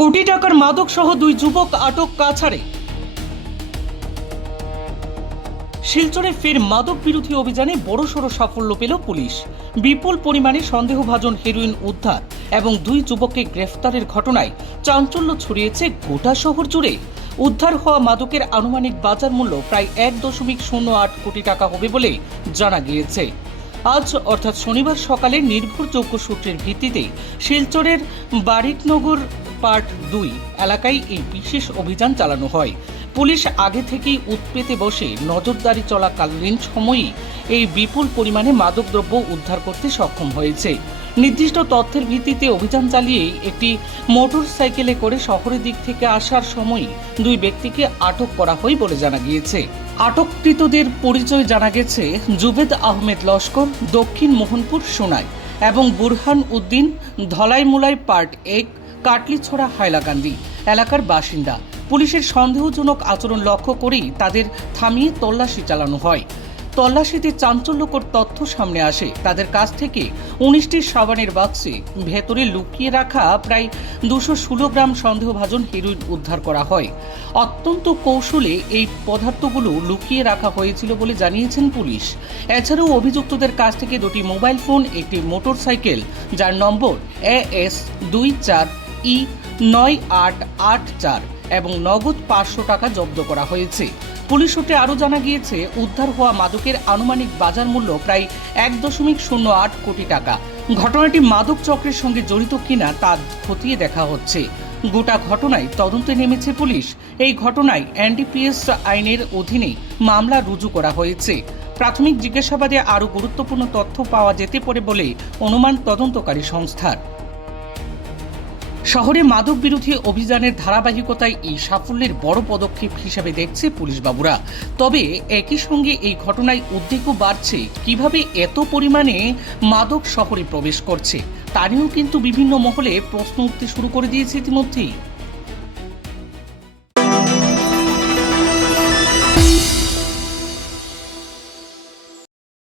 কোটি টাকার মাদক সহ দুই যুবক আটক কাছাড়ে। শিলচরে ফের মাদক বিরোধী অভিযানে বড়সড় সাফল্য পেল পুলিশ। বিপুল পরিমাণে সন্দেহভাজন হেরোইন উদ্ধার এবং দুই যুবককে গ্রেফতারের ঘটনায় চাঞ্চল্য ছড়িয়েছে গোটা শহর জুড়ে। উদ্ধার হওয়া মাদকের আনুমানিক বাজার মূল্য প্রায় 1.08 কোটি টাকা হবে বলে জানা গিয়েছে। আজ অর্থাৎ শনিবার সকালে নির্ভরযোগ্য সূত্রের ভিত্তিতে শিলচরের বারিকনগর পার্ট 2 এলাকায় এই বিশেষ অভিযান চালানো হয়। পুলিশ আগে থেকেই উৎপেতে বসে নজরদারি চলাকালীন সময়েই এই বিপুল পরিমাণে মাদকদ্রব্য উদ্ধার করতে সক্ষম হয়েছে। নির্দিষ্ট তথ্যের ভিত্তিতে অভিযান চালিয়ে একটি মোটর সাইকেলে করে শহরের দিক থেকে আসার সময়ই দুই ব্যক্তিকে আটক করা হয় বলে জানা গিয়েছে। আটককৃতদের পরিচয় জানা গেছে জুবেদ আহমেদ লস্কর, দক্ষিণ মোহনপুর সোনাই এবং বুরহান উদ্দিন ধলাইমুলাই পার্ট 1 কাটলিছড়া হাইলাকান্দি এলাকার বাসিন্দা। পুলিশের সন্দেহজনক আচরণ লক্ষ্য করেই তাদের থামিয়ে তল্লাশি চালানো হয়। তল্লাশিতে চাঞ্চল্যকর তথ্য সামনে আসে। তাদের কাছ থেকে 19টি সাবানের বাক্সে ভেতরে লুকিয়ে রাখা প্রায় 216 গ্রাম সন্দেহভাজন হেরোইন উদ্ধার করা হয়। অত্যন্ত কৌশলে এই পদার্থগুলো লুকিয়ে রাখা হয়েছিল বলে জানিয়েছেন পুলিশ। এছাড়াও অভিযুক্তদের কাছ থেকে দুটি মোবাইল ফোন, একটি মোটরসাইকেল যার নম্বর AS24E9884 এবং নগদ 500 টাকা জব্দ করা হয়েছে। পুলিশ সূত্রে আরও জানা গিয়েছে, উদ্ধার হওয়া মাদকের আনুমানিক বাজার মূল্য প্রায় 1.08 কোটি টাকা। ঘটনাটি মাদক চক্রের সঙ্গে জড়িত কিনা তা খতিয়ে দেখা হচ্ছে। গোটা ঘটনায় তদন্তে নেমেছে পুলিশ। এই ঘটনায় এনডিপিএস আইনের অধীনে মামলা রুজু করা হয়েছে। প্রাথমিক জিজ্ঞাসাবাদে আরও গুরুত্বপূর্ণ তথ্য পাওয়া যেতে পারে বলে অনুমান তদন্তকারী সংস্থার। শহরে মাদক বিরোধী অভিযানের ধারাবাহিকতায় এই সাফল্যের বড় পদক্ষেপ হিসেবে দেখছে পুলিশ বাবুরা। তবে একই সঙ্গে এই ঘটনায় উদ্বেগও বাড়ছে, কিভাবে এত পরিমাণে মাদক শহরে প্রবেশ করছে তা নিয়েও কিন্তু বিভিন্ন মহলে প্রশ্ন উঠতে শুরু করে দিয়েছে ইতিমধ্যেই।